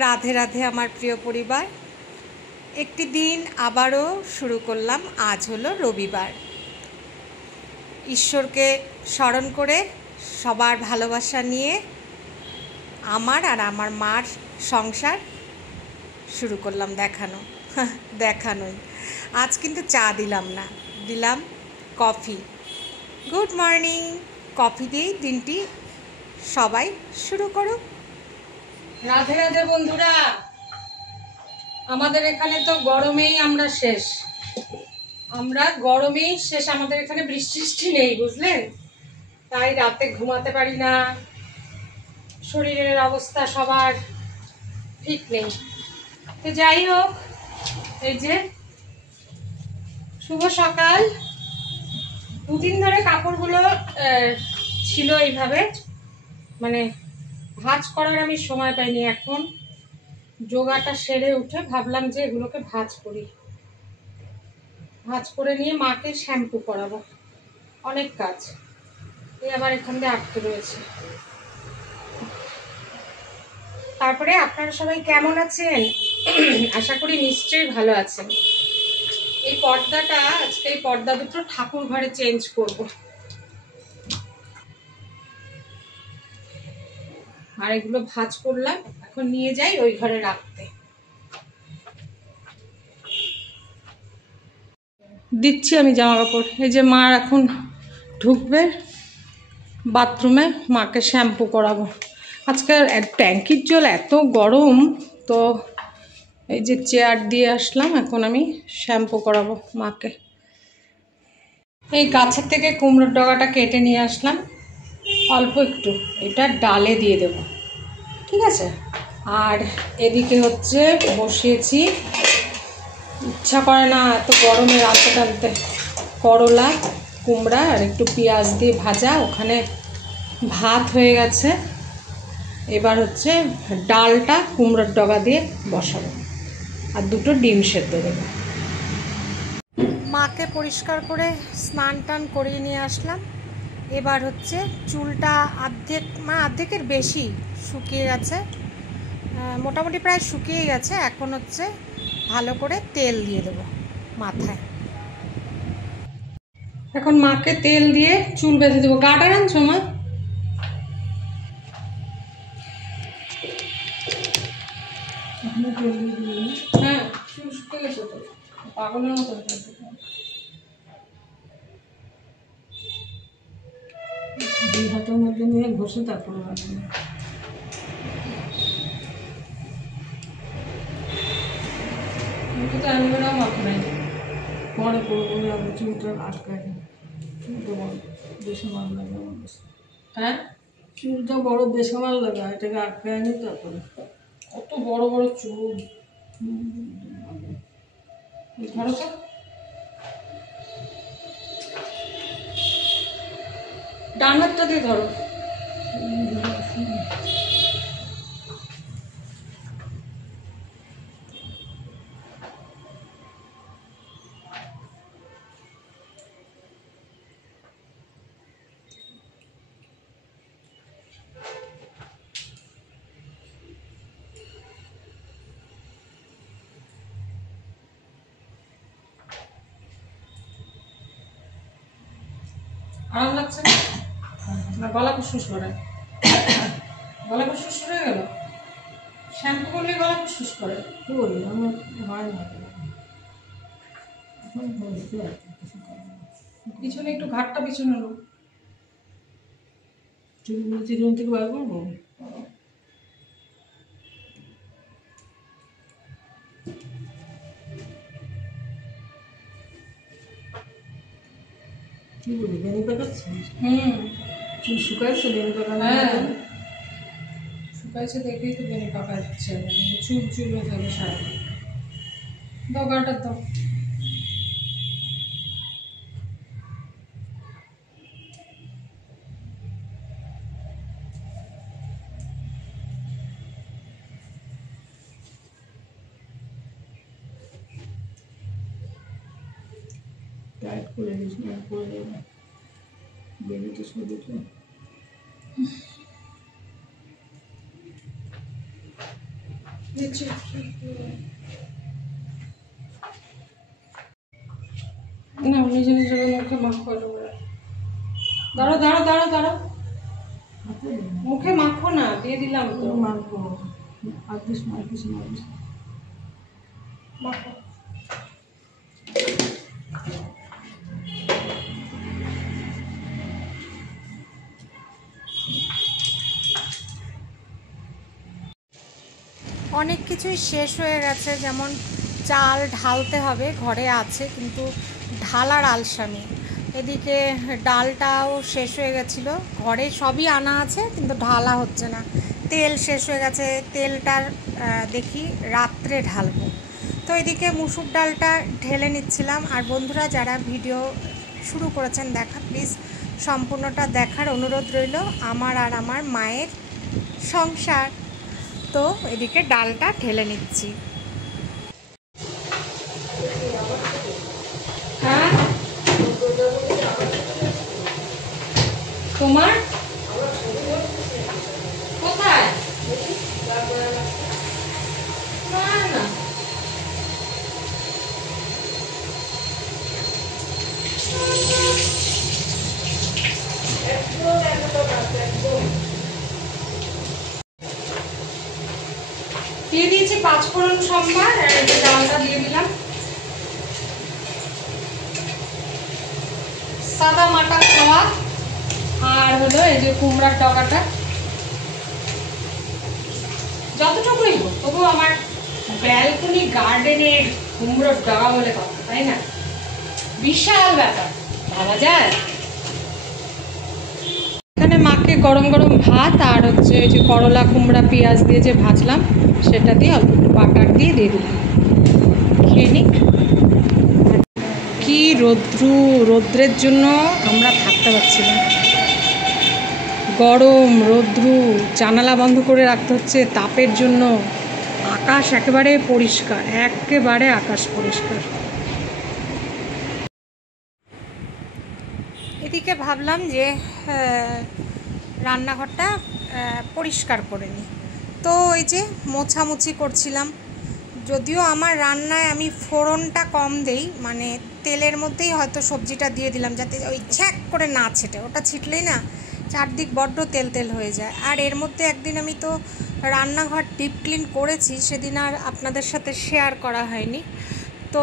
রাধে রাধে আমার প্রিয় পরিবার। একটি দিন আবারও শুরু করলাম। আজ হলো রবিবার। ঈশ্বরকে স্মরণ করে সবার ভালোবাসা নিয়ে আমার আর আমার মার সংসার শুরু করলাম দেখানোই। আজ কিন্তু চা দিলাম না, দিলাম কফি। Good morning. কফি দিয়েই দিনটি সবাই শুরু করুক। রাধে রাধে বন্ধুরা, আমাদের এখানে তো গরমেই আমরা শেষ। আমাদের এখানে বৃষ্টি নেই, বুঝলেন? তাই রাতে ঘুমাতে পারি না, শরীরের অবস্থা সবার ঠিক নেই। তো যাই হোক, এই যে শুভ সকাল। দুদিন ধরে কাপড়গুলো ছিল এইভাবে, মানে ভাঁজ করার আমি সময় পাইনি। এখন যোগাটা সেরে উঠে ভাবলাম যে এগুলোকে ভাঁজ করে নিয়ে মাকে শ্যাম্পু করাবো। অনেক কাজ, এই আবার এখান দিয়ে আটকে রয়েছে। তারপরে আপনারা সবাই কেমন আছেন? আশা করি নিশ্চয়ই ভালো আছেন। আজকে এই পর্দা দুটো ঠাকুর ঘরে চেঞ্জ করব। আর এগুলো ভাঁজ করলাম, এখন নিয়ে যাই ওই ঘরে রাখতে। দিচ্ছি আমি জামা কাপড়। এই যে মা এখন ঢুকবে বাথরুমে, মাকে শ্যাম্পু করাবো। আজকে ট্যাঙ্কির জল এত গরম, তো এই যে চেয়ার দিয়ে আসলাম, এখন আমি শ্যাম্পু করাবো মাকে। এই গাছের থেকে কুমড়োর ডগাটা কেটে নিয়ে আসলাম, অল্প একটু, এটা ডালে দিয়ে দেব, ঠিক আছে? আর এদিকে হচ্ছে বসিয়েছি, ইচ্ছা করে না এত গরমে রাতে টানতে, করলা কুমড়া আর একটু পেঁয়াজ দিয়ে ভাজা, ওখানে ভাত হয়ে গেছে। এবার হচ্ছে ডালটা কুমড়োর ডগা দিয়ে বসাবো আর দুটো ডিম সেদ্ধ দেবো। মাকে পরিষ্কার করে স্নান টান করিয়ে নিয়ে আসলাম। এবার হচ্ছে চুলটা অর্ধেকের বেশি শুকিয়ে গেছে, মোটামুটি প্রায় শুকিয়ে গেছে। এখন হচ্ছে ভালো করে তেল দিয়ে দেবো মাথায়। এখন মাকে তেল দিয়ে চুল বেঁধে দেবো। গাটা আনছো মা? হ্যাঁ, চুল শুকিয়ে গেছে তো, পাগলের মতো। দুই হাতের মধ্যে নিয়ে ঘষে তারপরে অ্যালোভেরাও মাখা নাই, পরে করবো। আমি চুলটা আটকায়, চুলটা বড় বেসামাল লাগে আমার কাছে। হ্যাঁ, চুলটা বড় বেসামাল লাগে, এটাকে আটকায় নি। তারপরে কত বড় বড় চুল। ধরো তো, ডান হাতটা দিয়ে ধরো। আরাম লাগছে না? গলা ফুসফুস করে, গলা ফুসফুস হয়ে গেল। শ্যাম্পু করলে গলা ফুসফুস করে? করি আমার, হয় না। পিছনে একটু ঘাটটা পিছনে হলো, চিরুনি থেকে বার করবো। কি বলি, বেনি পাকাচ্ছিস? চুল শুকাইছে, বেনি পাকানো? হ্যাঁ, শুকাইছে দেখেই তো বেনি পাকাচ্ছে। চুল হয়ে যাবে সারা। দাও গাটা দাও। টাইট করে দিস না, করে দেবে বেনিটা শুধু তো। না নিজে নিজে মুখে মাখো। দাঁড়ো দাঁড়ো দাঁড়ো দাঁড়ো, মুখে মাখো না, দিয়ে দিলাম তো। মাখো মাখো। অনেক কিছুই শেষ হয়ে গেছে, যেমন চাল ঢালতে হবে, ঘরে আছে কিন্তু ঢালার আলসামি। এদিকে ডালটাও শেষ হয়ে গেছিলো, ঘরে সবই আনা আছে কিন্তু ঢালা হচ্ছে না। তেল শেষ হয়ে গেছে, তেলটার দেখি রাত্রে ঢালবো। তো এদিকে মুসুর ডালটা ঢেলে নিচ্ছিলাম। আর বন্ধুরা যারা ভিডিও শুরু করেছেন দেখা, প্লিজ সম্পূর্ণটা দেখার অনুরোধ রইল। আমার আর আমার মায়ের সংসার। তো এদিকে ডালটা ঢেলে নিচ্ছি। হ্যাঁ তোমার কোথায়? না না দিয়ে দিয়েছি 5 ফোড়ন সম্বার, আর এই যে ডালটা দিয়ে দিলাম। সাদা মাটা খাওয়া, আর হলো এই যে কুমড়ার ডগাটা, যতটুকুই হোক তবু আমার ব্যালকনি গার্ডেনের কুমড়োর ডগা বলে কথা, তাই না? বিশাল ব্যাপার, ভাবা যায়। এখানে মাকে গরম গরম ভাত আর হচ্ছে ওই যে করলা কুমড়া পেঁয়াজ দিয়ে যে ভাজলাম সেটা দিয়ে অল্প একটু বাটার দিয়ে দিলাম, খেয়ে নিক। কি রৌদ্রের জন্য আমরা থাকতে পারছি না, গরম রৌদ্রু, জানালা বন্ধ করে রাখতে হচ্ছে তাপের জন্য। আকাশ একেবারে পরিষ্কার, একেবারে আকাশ পরিষ্কার। এদিকে ভাবলাম যে রান্নাঘরটা পরিষ্কার করে নিই। তো ওই যে মোছামুছি করছিলাম। যদিও আমার রান্নায় আমি ফোড়নটা কম দেই, মানে তেলের মধ্যেই হয়তো সবজিটা দিয়ে দিলাম যাতে ওই ছ্যাক করে না ছেটে, ওটা ছিটলেই না চারদিক বড্ড তেল তেল হয়ে যায়। আর এর মধ্যে একদিন আমি তো রান্নাঘর ডিপ ক্লিন করেছি, সেদিন আর আপনাদের সাথে শেয়ার করা হয়নি। তো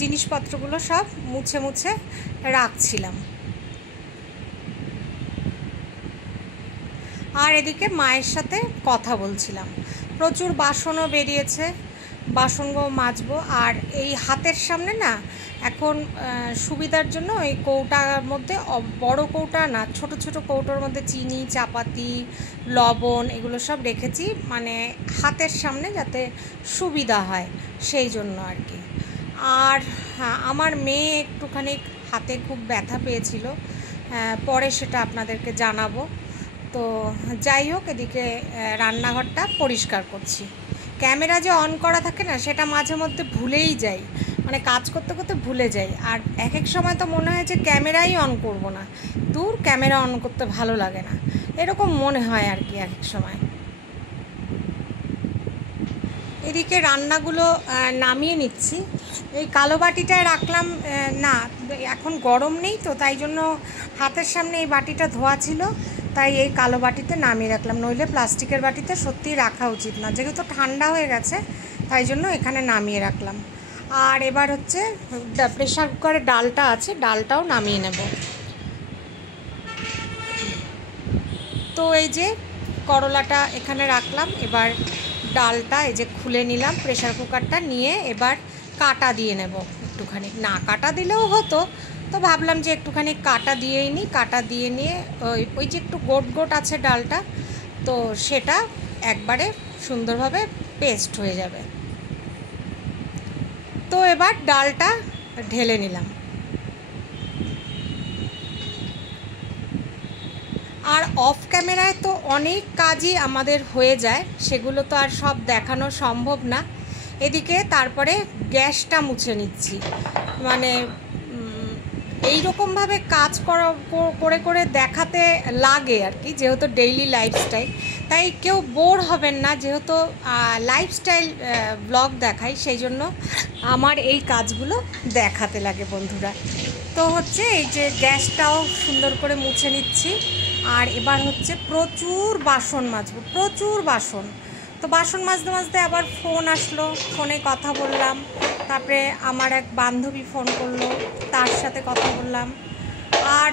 জিনিসপত্রগুলো সব মুছে মুছে রাখছিলাম। আর এদিকে মায়ের সাথে কথা বলছিলাম। প্রচুর বাসনও বেরিয়েছে, বাসনগুলো মাজবো। আর এই হাতের সামনে না এখন সুবিধার জন্য ওই কৌটার মধ্যে, বড় কৌটা না, ছোট ছোট কৌটোর মধ্যে চিনি, চাপাতি, লবণ এগুলো সব রেখেছি, মানে হাতের সামনে যাতে সুবিধা হয় সেই জন্য আর কি। আর হ্যাঁ, আমার মেয়ে একটুখানি হাতে খুব ব্যথা পেয়েছিল, পরে সেটা আপনাদেরকে জানাবো। তো যাই হোক, এদিকে রান্নাঘরটা পরিষ্কার করছি। ক্যামেরা যে অন করা থাকে না সেটা মাঝে মধ্যে ভুলেই যাই, মানে কাজ করতে করতে ভুলে যাই। আর এক এক সময় তো মনে হয় যে ক্যামেরাই অন করব না, দূর ক্যামেরা অন করতে ভালো লাগে না, এরকম মনে হয় আর কি এক এক সময়। এদিকে রান্নাগুলো নামিয়ে নিচ্ছি। এই কালো বাটিটায় রাখলাম, না এখন গরম নেই তো তাই জন্য হাতের সামনে এই বাটিটা ধোয়া ছিল, তাই এই কালো বাটিতে নামিয়ে রাখলাম, নইলে প্লাস্টিকের বাটিতে সত্যিই রাখা উচিত না, যেহেতু ঠান্ডা হয়ে গেছে তাই জন্য এখানে নামিয়ে রাখলাম। আর এবার হচ্ছে প্রেশার কুকারে ডালটা আছে, ডালটাও নামিয়ে নেব। তো এই যে করলাটা এখানে রাখলাম, এবার ডালটা এই যে খুলে নিলাম প্রেশার কুকারটা নিয়ে, এবার কাটা দিয়ে নেব একটুখানি। না কাটা দিলেও হতো, তো ভাবলাম যে একটুখানি কাটা দিয়েই নিই। কাটা দিয়ে নিয়ে ওই যে একটু গোট গোট আছে ডালটা, তো সেটা একবারে সুন্দরভাবে পেস্ট হয়ে যাবে। তো এবার ডালটা ঢেলে নিলাম। আর অফ ক্যামেরায় তো অনেক কাজই আমাদের হয়ে যায়, সেগুলো তো আর সব দেখানো সম্ভব না। এদিকে তারপরে গ্যাসটা মুছে নিচ্ছি, মানে এইরকমভাবে কাজ করে করে দেখাতে লাগে আর কি, যেহেতু ডেইলি লাইফস্টাইল, তাই কেউ বোর হবেন না, যেহেতু লাইফস্টাইল ব্লগ দেখাই, সেই জন্য আমার এই কাজগুলো দেখাতে লাগে বন্ধুরা। তো হচ্ছে এই যে গ্যাসটাও সুন্দর করে মুছে নিচ্ছি, আর এবার হচ্ছে প্রচুর বাসন মাজবো, প্রচুর বাসন। তো বাসন মাজতে মাজতে আবার ফোন আসলো, ফোনে কথা বললাম, তারপরে আমার এক বান্ধবী ফোন করলো, তার সাথে কথা বললাম। আর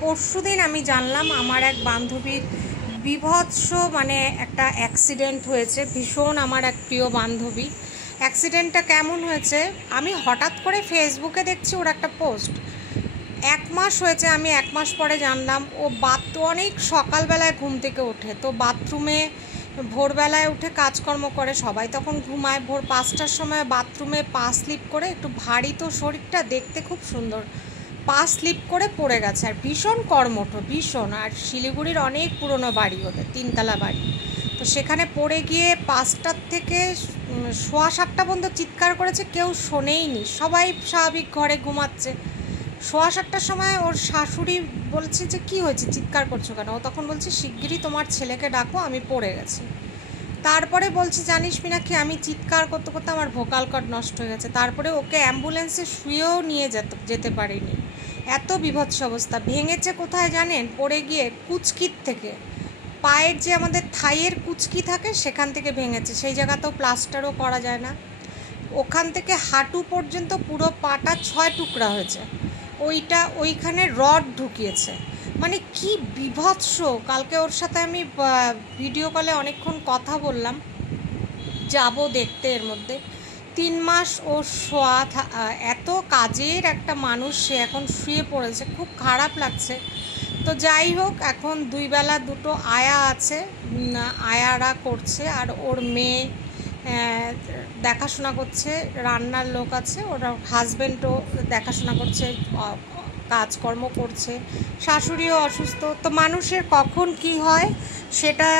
পরশুদিন আমি জানলাম আমার এক বান্ধবীর বিভৎস মানে একটা অ্যাক্সিডেন্ট হয়েছে, ভীষণ আমার এক প্রিয় বান্ধবী। অ্যাক্সিডেন্টটা কেমন হয়েছে, আমি হঠাৎ করে ফেসবুকে দেখছি ওর একটা পোস্ট, 1 মাস হয়েছে, আমি 1 মাস পরে জানলাম ও অনেক সকালবেলায় ঘুম থেকে ওঠে, তো বাথরুমে ভোরবেলায় উঠে কাজকর্ম করে, সবাই তখন ঘুমায়, ভোর 5টার সময় বাথরুমে পা স্লিপ করে, একটু ভারী তো শরীরটা, দেখতে খুব সুন্দর, পা স্লিপ করে পড়ে গেছে, আর ভীষণ কর্মঠ, ভীষণ। আর শিলিগুড়ির অনেক পুরনো বাড়ি, ওদের 3তলা বাড়ি। তো সেখানে পড়ে গিয়ে 5টার থেকে 7:15 পর্যন্ত চিৎকার করেছে, কেউ শোনেইনি, সবাই স্বাভাবিক ঘরে ঘুমাচ্ছে। 7:15টার সময় ওর শাশুড়ি বলছে যে কী হয়েছে, চিৎকার করছো কেন? ও তখন বলছে শিগগিরই তোমার ছেলেকে ডাকো, আমি পড়ে গেছি। তারপরে বলছে জানিস মীনাক্ষী, আমি চিৎকার করতে করতে আমার ভোকাল কর্ড নষ্ট হয়ে গেছে, তারপরে ওকে অ্যাম্বুলেন্সে শুয়েও নিয়ে যেতে পারিনি, এত বিভৎস অবস্থা। ভেঙেছে কোথায় জানেন? পড়ে গিয়ে কুচকির থেকে, পায়ের যে আমাদের থাইয়ের কুচকি থাকে সেখান থেকে ভেঙেছে, সেই জায়গাতেও প্লাস্টারও করা যায় না, ওখান থেকে হাঁটু পর্যন্ত পুরো পাটা 6 টুকরা হয়েছে, ওইখানে রড ঢুকিয়েছে, মানে কি বিভৎস। কালকে ওর সাথে আমি ভিডিও কলে অনেকক্ষণ কথা বললাম, যাব দেখতে। এর মধ্যে 3 মাস ও শোয়া, এত কাজের একটা মানুষ, সে এখন শুয়ে পড়েছে, খুব খারাপ লাগছে। তো যাই হোক, এখন 2 বেলা 2টো আয়া আছে, আয়ারা করছে, আর ওর মেয়ে দেখাশোনা করছে, রান্নার লোক আছে, ওর হাজব্যান্ডও দেখাশোনা করছে, কাজকর্ম করছে, শাশুড়িও অসুস্থ। তো মানুষের কখন কি হয় সেটা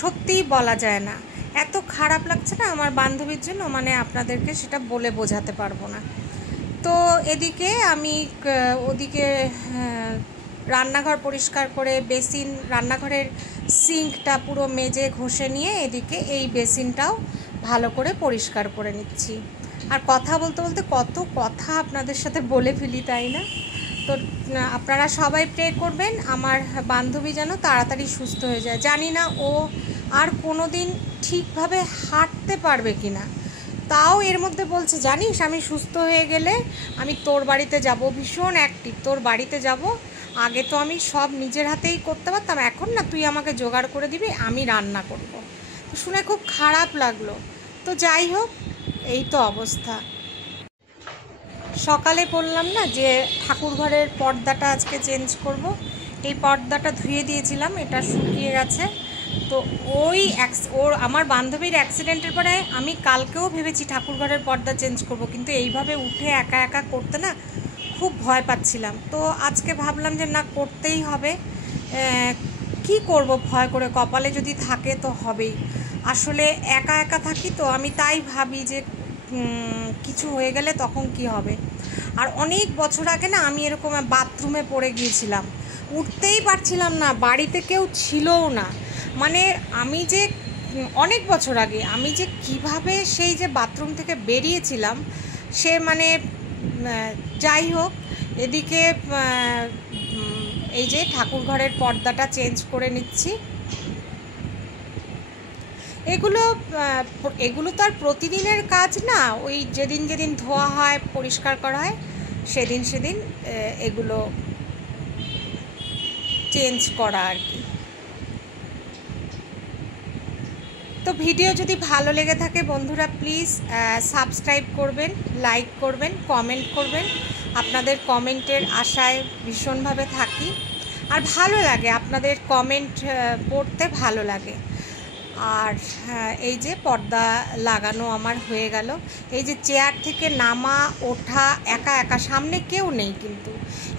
সত্যিই বলা যায় না। এত খারাপ লাগছে না আমার বান্ধবীর জন্য, মানে আপনাদেরকে সেটা বলে বোঝাতে পারবো না। তো এদিকে আমি ওদিকে রান্নাঘর পরিষ্কার করে, বেসিন, রান্নাঘরের সিঙ্কটা পুরো মেজে ঘষে নিয়ে এদিকে এই বেসিনটাও ভালো করে পরিষ্কার করে নিচ্ছি। আর কথা বলতে বলতে কত কথা আপনাদের সাথে বলে ফেলি, তাই না? তো আপনারা সবাই প্রে করবেন আমার বান্ধবী যেন তাড়াতাড়ি সুস্থ হয়ে যায়। জানি না ও আর কোনো দিন ঠিকভাবে হাঁটতে পারবে কি না, তাও এর মধ্যে বলছে জানিস আমি সুস্থ হয়ে গেলে আমি তোর বাড়িতে যাব, ভীষণ অ্যাক্টিভ, তোর বাড়িতে যাব, আগে তো আমি সব নিজের হাতেই করতে পারতাম, এখন না তুই আমাকে জোগাড় করে দিবি, আমি রান্না করব। তো শুনে খুব খারাপ লাগলো। তো যাই হোক, এই তো অবস্থা। সকালে বললাম না যে ঠাকুর ঘরের পর্দাটা আজকে চেঞ্জ করব, এই পর্দাটা ধুয়ে দিয়েছিলাম, এটা শুকিয়ে গেছে। তো ওর আমার বান্ধবীর অ্যাক্সিডেন্টের পরে আমি কালকেও ভেবেছি ঠাকুর ঘরের পর্দা চেঞ্জ করব, কিন্তু এইভাবে উঠে একা একা করতে না খুব ভয় পাচ্ছিলাম। তো আজকে ভাবলাম যে না, করতেই হবে, কি করব ভয় করে, কপালে যদি থাকে তো হবেই। আসলে একা একা থাকি তো, আমি তাই ভাবি যে কিছু হয়ে গেলে তখন কি হবে। আর অনেক বছর আগে না আমি এরকম বাথরুমে পড়ে গিয়েছিলাম, উঠতেই পারছিলাম না, বাড়িতে কেউ ছিলও না, মানে আমি যে অনেক বছর আগে আমি যে কিভাবে সেই যে বাথরুম থেকে বেরিয়েছিলাম সে মানে যাই হোক। এদিকে এই যে ঠাকুর ঘরের পর্দাটা চেঞ্জ করে নিচ্ছি। এগুলো তো আর প্রতিদিনের কাজ না, ওই যেদিন যেদিন ধোয়া হয় পরিষ্কার করা হয় সেদিন এগুলো চেঞ্জ করা আর কি। তো ভিডিও যদি ভালো লেগে থাকে বন্ধুরা প্লিজ সাবস্ক্রাইব করবেন, লাইক করবেন, কমেন্ট করবেন, আপনাদের কমেন্টের আশায় ভীষণভাবে থাকি, আর ভালো লাগে আপনাদের কমেন্ট পড়তে, ভালো লাগে। আর এই যে পর্দা লাগানো আমার হয়ে গেল, এই যে চেয়ার থেকে নামা ওঠা একা একা, সামনে কেউ নেই কিন্তু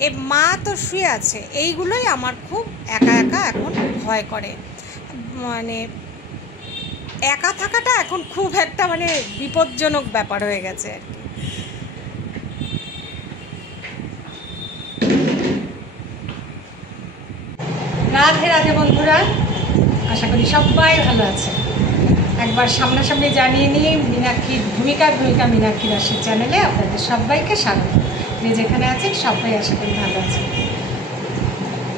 এ মা তো শুয়ে আছে, এইগুলোই আমার খুব একা একা এখন ভয় করে, মানে একা থাকাটা এখন খুব একটা মানে বিপজ্জনক ব্যাপার হয়ে গেছে আর কি। রাধে বন্ধুরা, আশা করি সবাই ভালো আছে। একবার সামনাসামনি জানিয়ে নিয়ে ভূমিকা মীনাক্ষী রাশির চ্যানেলে আপনাদের সবাইকে স্বাগত। যে যেখানে আছেন সবাই আশা করি ভালো আছে।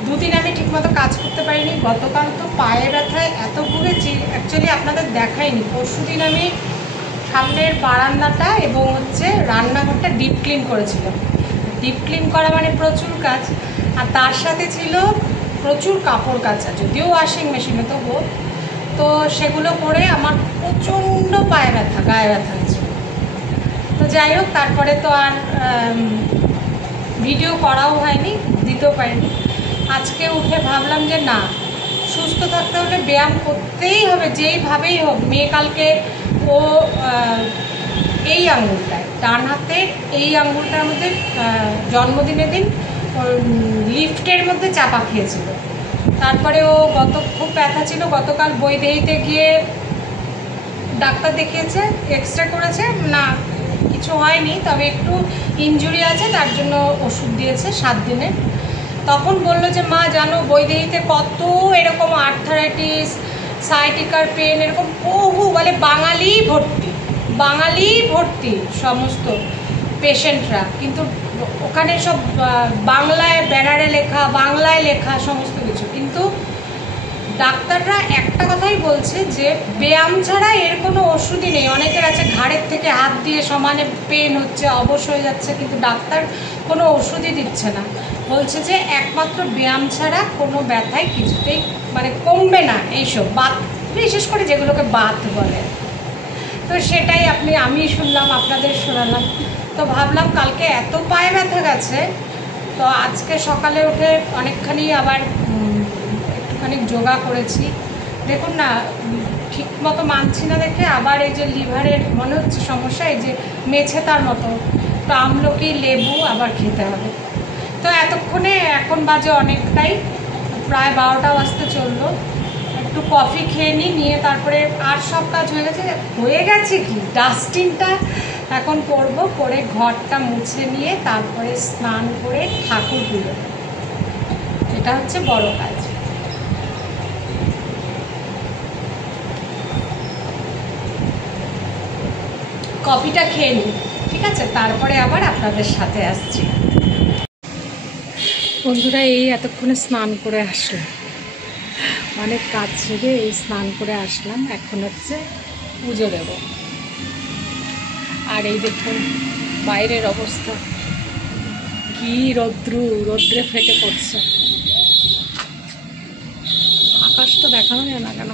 দুদিন আমি ঠিকমতো কাজ করতে পারিনি। গতকাল তো পায়ে ব্যথায় এত ভুগেছি, অ্যাকচুয়ালি আপনাদের দেখাইনি। পরশুদিন আমি সামনের বারান্দাটা এবং রান্নাঘরটা ডিপ ক্লিন করেছিলাম। ডিপ ক্লিন করা মানে প্রচুর কাজ, আর তার সাথে ছিল প্রচুর কাপড় কাচা, যদিও ওয়াশিং মেশিনে তো হোক। তো সেগুলো করে আমার প্রচণ্ড গায়ে ব্যথা হয়েছিল। তো যাই হোক, তারপরে তো আর ভিডিও করাও হয়নি, দিতেও পারিনি। আজকে উঠে ভাবলাম যে না, সুস্থ থাকতে হলে ব্যায়াম করতেই হবে, যেইভাবেই হোক। মেয়ে কালকে ও এই আঙুলটায়, ডান হাতের এই আঙুলটার মধ্যে জন্মদিনের দিন লিফটের মধ্যে চাপা খেয়েছিল। তারপরে ও খুব ব্যথা ছিল, গতকাল বৈদেহীতে গিয়ে ডাক্তার দেখিয়েছে, এক্সরে করেছে, না কিছু হয়নি, তবে একটু ইনজুরি আছে, তার জন্য ওষুধ দিয়েছে 7 দিনের। তখন বললো যে মা জানো, বৈদেহীতে কত এরকম আর্থারাইটিস, সাইটিকার পেন, এরকম বহু, বলে বাঙালি ভর্তি সমস্ত পেশেন্টরা, কিন্তু ওখানে সব বাংলায় ব্যানারে লেখা, বাংলায় লেখা সমস্ত কিছু। কিন্তু ডাক্তাররা একটা কথাই বলছে যে ব্যায়াম ছাড়া এর কোনো ওষুধই নেই। অনেকের আছে ঘাড়ের থেকে হাত দিয়ে সমানে পেন হচ্ছে, অবশ হয়ে যাচ্ছে, কিন্তু ডাক্তার কোনো ওষুধই দিচ্ছে না। বলছে যে একমাত্র ব্যায়াম ছাড়া কোনো ব্যথাই কিছুতেই কমবে না, এইসব বাত, বিশেষ করে যেগুলোকে বাত বলে। তো সেটাই আমি শুনলাম, আপনাদের শোনালাম। তো ভাবলাম কালকে এত পায়ে ব্যথা গেছে, তো আজকে সকালে উঠে অনেকখানি আবার একটুখানি যোগা করেছি। দেখুন না, ঠিক মতো মানছি না দেখে আবার এই যে লিভারের মনে হচ্ছে সমস্যা, এই যে মেছে তার মতো, তো আমলকি লেবু আবার খেতে হবে। তো এতক্ষণে, এখন বাজে অনেকটাই, প্রায় 12টা বাজতে চললো। একটু কফি খেয়ে নিয়ে তারপরে আর সব কাজ হয়ে গেছে কি, ডাস্টিংটা এখন করব, করে ঘরটা মুছে নিয়ে তারপরে স্নান করে ঠাকুর পুজো, এটা হচ্ছে বড় কাজ। কফিটা খেয়ে নিই, ঠিক আছে, তারপরে আবার আপনাদের সাথে আসছি। বন্ধুরা, এই এতক্ষণে স্নান করে আসলাম, অনেক কাজ ছেড়ে এই স্নান করে আসলাম। এখন পুজো দেব। আর এই দেখুন বাইরের অবস্থা, কি রৌদ্রে ফেটে পড়ছে। আকাশটা দেখানো যায় না কেন,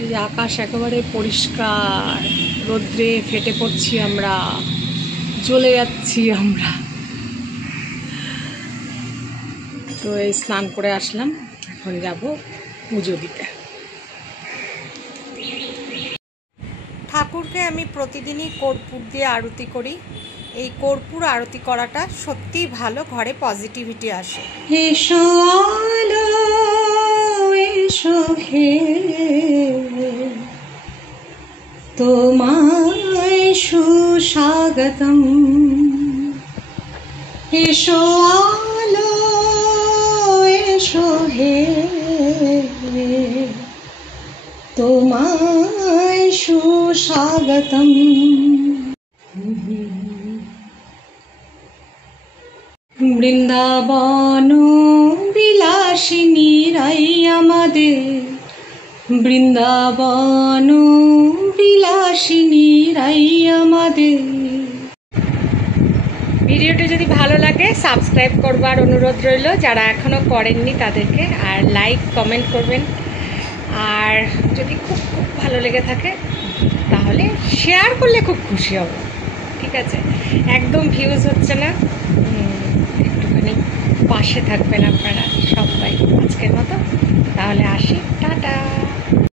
এই যে আকাশ একেবারে পরিষ্কার, রৌদ্রে ফেটে পড়ছি আমরা, জ্বলে যাচ্ছি আমরা। তো এই স্নান করে আসলাম, এখন যাব পুজো দিতে। ঠাকুরকে আমি প্রতিদিনই কর্পূর দিয়ে আরতি করি। এই কর্পূর আরতি করাটা সত্যিই ভালো, ঘরে পজিটিভিটি আসে। এসো আলো এসো হে, তোমায় সুস্বাগতম। এসো আলো এসো হে, তোমায় সুস্বাগতম। বৃন্দাবন বিলাসিনী রাই আমাদের, বৃন্দাবন বিলাসিনী রাই আমাদের। ভিডিওটা যদি ভালো লাগে সাবস্ক্রাইব করবার অনুরোধ রইল, যারা এখনও করেননি তাদেরকে, আর লাইক কমেন্ট করবেন। আর যদি খুব খুব ভালো লেগে থাকে তাহলে শেয়ার করলে খুব খুশি হব, ঠিক আছে। একদম ভিউজ হচ্ছে না, একটুখানি পাশে থাকবেন আপনারা সবাই। আজকের মতো তাহলে আসি, টাটা।